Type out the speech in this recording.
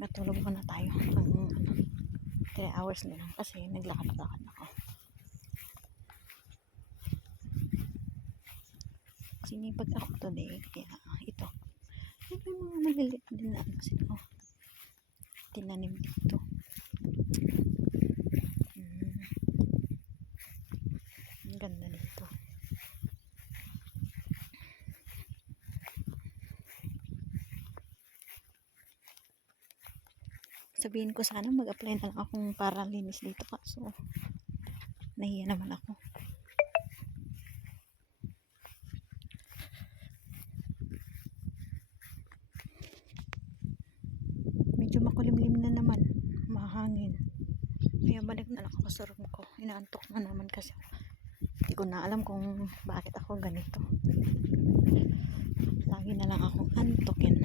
Matulog muna tayo ng 3 hours na lang kasi naglakad-lakad ako. Sinipag ako today kaya ito. Ito yung mga maliliit din na ano sila. Tinanim dito. Ang ganda nito. Sabihin ko sana mag-apply na lang akong para linis dito kaso nahiya naman ako. Medyo makulimlim na naman, mahangin. Kaya balik na lang ako sa room ko. Inaantok na naman kasi hindi ko na alam kung bakit ako ganito. Lagi na lang akong antokin.